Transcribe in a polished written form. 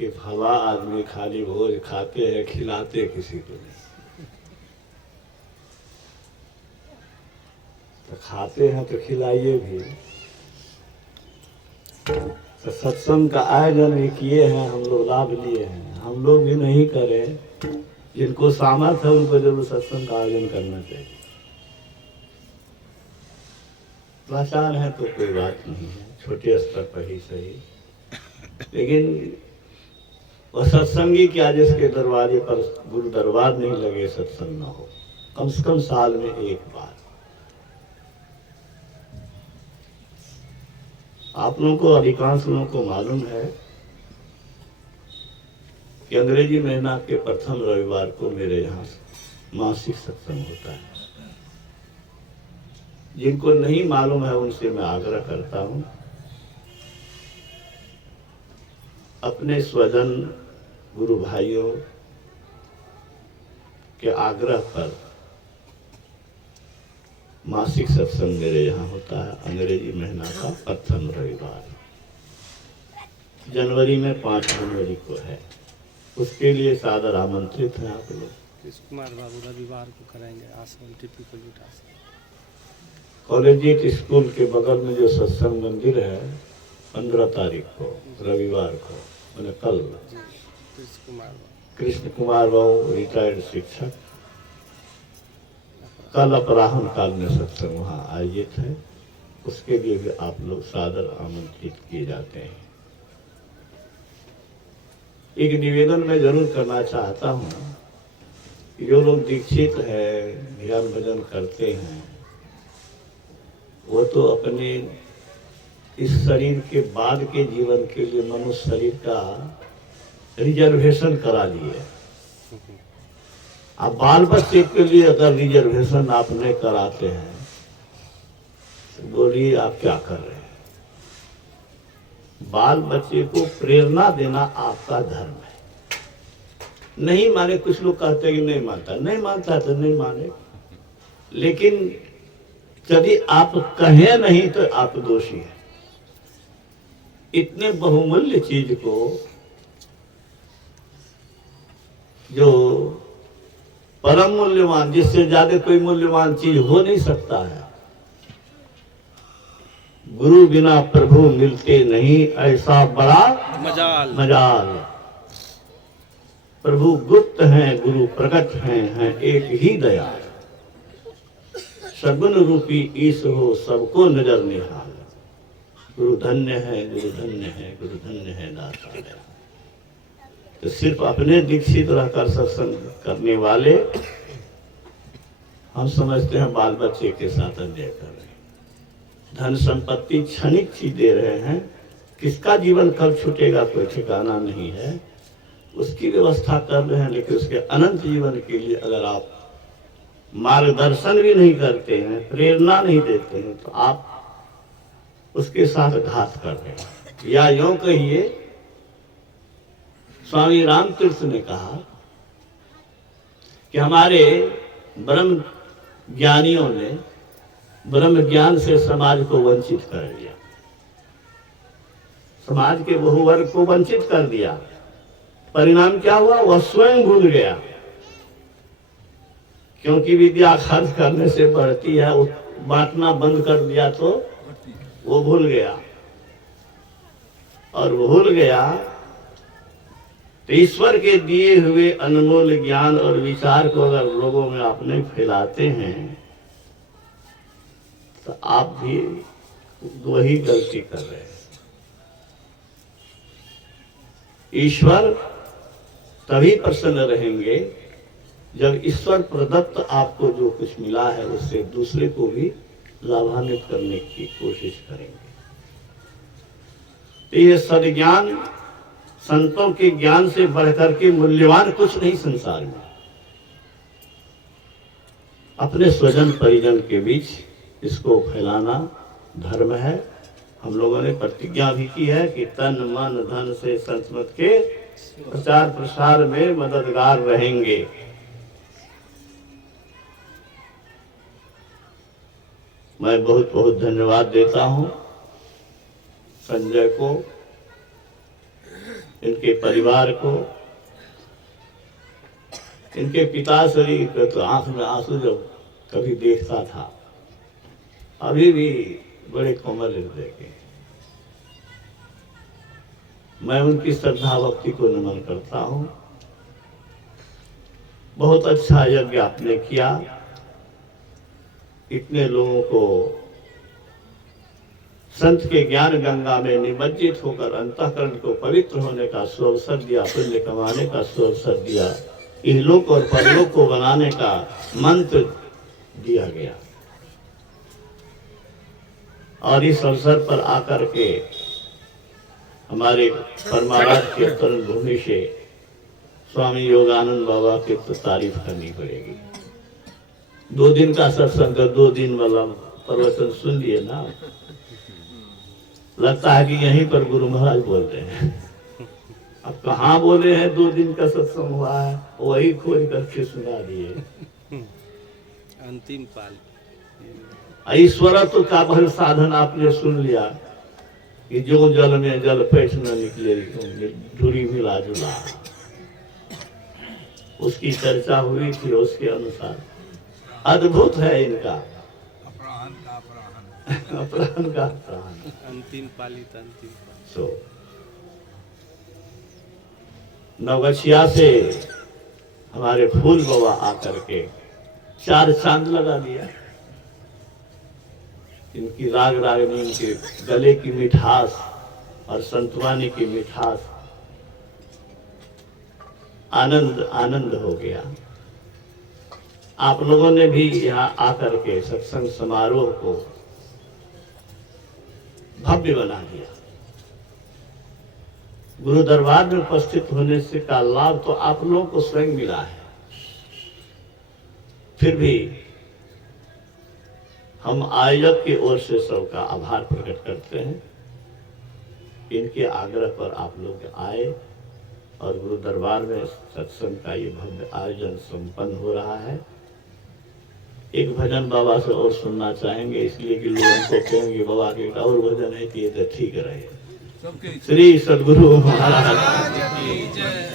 कि भला आदमी खाली भोज खाते हैं, खिलाते किसी को नहीं। तो खाते हैं तो खिलाइए भी। तो सत्संग का आयोजन भी किए हैं, हम लोग लाभ लिए हैं। हम लोग भी नहीं करें, जिनको सामर्थ्य है उनको जरूर सत्संग का आयोजन करना चाहिए। पहचान है तो कोई बात नहीं है, छोटे स्तर पर ही सही, लेकिन वह सत्संगी क्या जिसके दरवाजे पर गुरु दरबार नहीं लगे सत्संग न हो, कम से कम साल में एक बार। आप लोगों को, अधिकांश लोगों को मालूम है कि अंग्रेजी महीना के प्रथम रविवार को मेरे यहाँ मासिक सत्संग होता है। जिनको नहीं मालूम है उनसे मैं आग्रह करता हूं, अपने स्वजन गुरु भाइयों के आग्रह पर मासिक सत्संग मेरे यहाँ होता है अंग्रेजी महीना का प्रथम रविवार। जनवरी में 5 जनवरी को है, उसके लिए सादर आमंत्रित हैं आप लोग। कृष्ण कुमार बाबू रविवार को कराएंगे आश्रम टिपिकल आश्रम। कॉलेजिएट स्कूल के बगल में जो सत्संग मंदिर है 15 तारीख को रविवार को, मैंने कल कृष्ण कुमार बाबू रिटायर्ड शिक्षक, कल अपराह्न काल में सत्संग वहाँ आयोजित है, उसके लिए भी आप लोग सादर आमंत्रित किए जाते हैं। एक निवेदन मैं जरूर करना चाहता हूँ, जो लोग दीक्षित है, ध्यान भजन करते हैं, वो तो अपने इस शरीर के बाद के जीवन के लिए मनुष्य शरीर का रिजर्वेशन करा लिए। आप बाल बच्चे के लिए अगर रिजर्वेशन आप नहीं कराते हैं तो बोलिए आप क्या कर रहे हैं। बाल बच्चे को प्रेरणा देना आपका धर्म है। नहीं माने, कुछ लोग कहते हैं कि नहीं मानता, नहीं मानता तो नहीं माने, लेकिन यदि आप कहें नहीं तो आप दोषी हैं। इतने बहुमूल्य चीज को, जो परम मूल्यवान, जिससे ज्यादा कोई मूल्यवान चीज हो नहीं सकता है, गुरु बिना प्रभु मिलते नहीं, ऐसा बड़ा मजाल। प्रभु गुप्त हैं, गुरु प्रकट हैं एक ही दयाल। सगुन रूपी ईश हो सबको नजर निहाल। गुरु धन्य है, गुरु धन्य है, गुरु धन्य है दाता। तो सिर्फ अपने दीक्षित रहकर सत्संग करने वाले हम समझते हैं बाल बच्चे के साथ अन्याय कर रहे हैं। धन संपत्ति क्षणिक चीज दे रहे हैं, किसका जीवन कब छूटेगा कोई ठिकाना नहीं है, उसकी व्यवस्था कर रहे हैं। लेकिन उसके अनंत जीवन के लिए अगर आप मार्गदर्शन भी नहीं करते हैं, प्रेरणा नहीं देते हैं, तो आप उसके साथ घात कर रहे हैं। या यूं कहिए, स्वामी रामतीर्थ ने कहा कि हमारे ब्रह्म ज्ञानियों ने ब्रह्म ज्ञान से समाज को वंचित कर दिया, समाज के बहुवर्ग को वंचित कर दिया। परिणाम क्या हुआ? वह स्वयं भूल गया, क्योंकि विद्या खर्च करने से बढ़ती है, वो बांटना बंद कर दिया तो वो भूल गया, और भूल गया तो ईश्वर के दिए हुए अनमोल ज्ञान और विचार को अगर लोगों में आप नहीं फैलाते हैं तो आप भी वही गलती कर रहे हैं। ईश्वर तभी प्रसन्न रहेंगे जब ईश्वर प्रदत्त आपको जो कुछ मिला है उससे दूसरे को भी लाभान्वित करने की कोशिश करेंगे। तो ये सद्ज्ञान, संतों के ज्ञान से बढ़कर के मूल्यवान कुछ नहीं संसार में। अपने स्वजन परिजन के बीच इसको फैलाना धर्म है। हम लोगों ने प्रतिज्ञा भी की है कि तन मन धन से संस्मृत के प्रचार प्रसार में मददगार रहेंगे। मैं बहुत बहुत धन्यवाद देता हूं संजय को, इनके परिवार को, इनके पिताश्री को तो आंख में आंसू जब कभी देखता था, अभी भी बड़े कोमल हृदय के। मैं उनकी श्रद्धा भक्ति को नमन करता हूं। बहुत अच्छा यज्ञ आपने किया, इतने लोगों को संत के ज्ञान गंगा में निमज्जित होकर अंतःकरण को पवित्र होने का सुअवसर दिया, पुण्य कमाने का सुअवसर दिया, इहलोक और परलोक को बनाने का मंत्र दिया गया। और इस अवसर पर आकर के हमारे परमाराध्य की अवतरण भूमि से स्वामी योगानंद बाबा की तो तारीफ करनी पड़ेगी। 2 दिन का सत्संग, 2 दिन वाला प्रवचन सुन लिए ना, लगता है कि यहीं पर गुरु महाराज बोल रहे हैं। अब कहाँ बोले हैं, 2 दिन का सत्संग हुआ है, वही खोज करके सुना दिए। अंतिम पाल ईश्वरत्व का भर साधन आपने सुन लिया कि जो जल में जल पैठ न निकले धुरी मिला जुला, उसकी चर्चा हुई थी। उसके अनुसार अद्भुत है इनका अपराहन का अपराहन। अंतिम पाली तो अंतिम पाली। सो नवगछिया से हमारे फूल बाबा आकर के 4 चांद लगा दिया। इनकी राग रागनी, इनके गले की मिठास और संतवानी की मिठास, आनंद आनंद हो गया। आप लोगों ने भी यहाँ आकर के सत्संग समारोह को भव्य बना दिया। गुरु दरबार में उपस्थित होने से का लाभ तो आप लोगों को स्वयं मिला है। फिर भी हम आयोजक की ओर से सबका आभार प्रकट करते हैं। इनके आग्रह पर आप लोग आए और गुरु दरबार में सत्संग का ये भव्य आयोजन संपन्न हो रहा है। एक भजन बाबा से और सुनना चाहेंगे, इसलिए कि लोग हमको कहेंगे बाबा के और भजन है कि ये तो ठीक रहे। श्री सद्गुरु महाराज की जय।